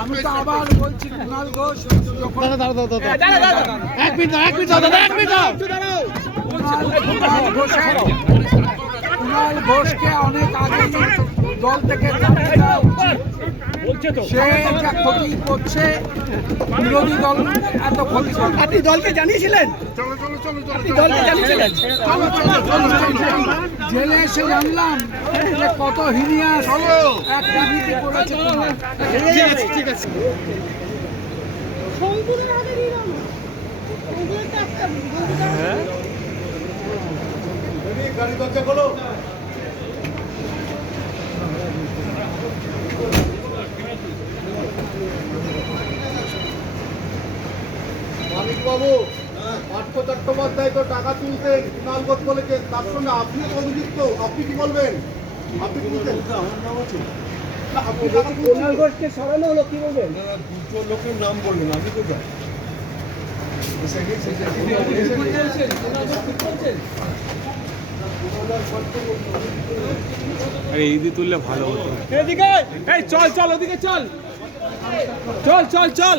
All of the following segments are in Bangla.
আমি তো আবার বলছি কুণাল ঘোষ যখন এক মিনিট এক মিনিট দাদা, এক মিনিট কুণাল কুণাল ঘোষের কুণাল ঘোষকে অনেক আগে দল থেকে। সে যা ক্ষতি করছে বিরোধী দল এত ক্ষতি করে আপনি দলকে জানিয়েছিলেন? আপনি দলকে জানিয়েছিলেন? জেলে এসে জানলাম যে কত হিনিয়াস করেছে। ঠিক আছে ঠিক আছে। ওগুলো তো একটা বন্ধুদের- পার্থ চট্টোপাধ্যায় তো টাকা তুলতেন কুণাল বলেছেন তার সঙ্গে আপনি তো অভিযুক্ত আপনি কি বলবেন? আপনি তুলতেন না, আপনি টাকা তুলতেন। কুণাল ঘোষকে সরানো হলো কি বলবেন? দুটো লোকের নাম বললেন আমি তো জানি। আরে তুললে ভালো হতো। এদিকে এই চল চল ওদিকে চল। চল চল চল।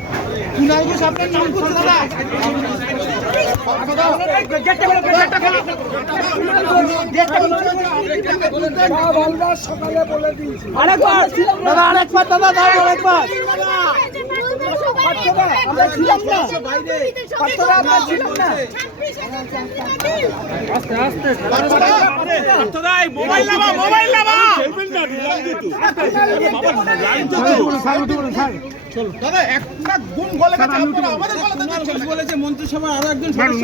কুণাল ঘোষ আপনার নাম করছে দাদা। সকালে বলে দিয়েছি আরেকবার। দাদা আরেকবার দাদা আরেকবার। আমরা ছিলাম না। আমরা ছিলাম না। মোবাইল নামা মোবাইল নামা। দাদা একটা গুণ গলে গেছে আপনারা আমাদের গলাতে দিচ্ছেন। বলেছে মন্ত্রিসভার আরও একজন সদস্য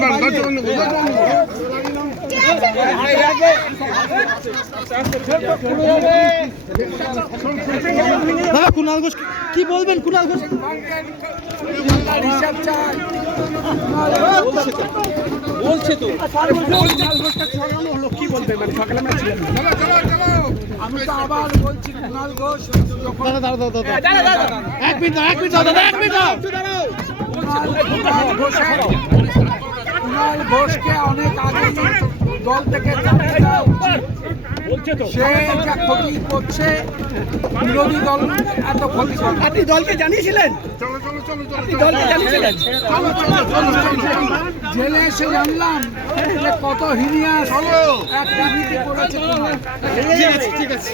দাদা কুণাল ঘোষ কি বলবেন? কুণাল ঘোষ বলছে তো কি বলবে মানে সকালে আমি তো আবার বলছি কুণাল ঘোষ যখন দাদা দাদা দাদা। এক মিনিট এক মিনিট দাদা এক মিনিট কুণাল ঘোষকে অনেক আগে দল থেকে। সে যা ক্ষতি করছে বিরোধী দল এত ক্ষতি করছে। আপনি দলকে জানিয়েছিলেন? আপনি দলকে জানিয়েছিলেন? জেলে এসে জানলাম যে কত হিনিয়াস এক রাজনীতি করেছে। আছে ঠিক আছে।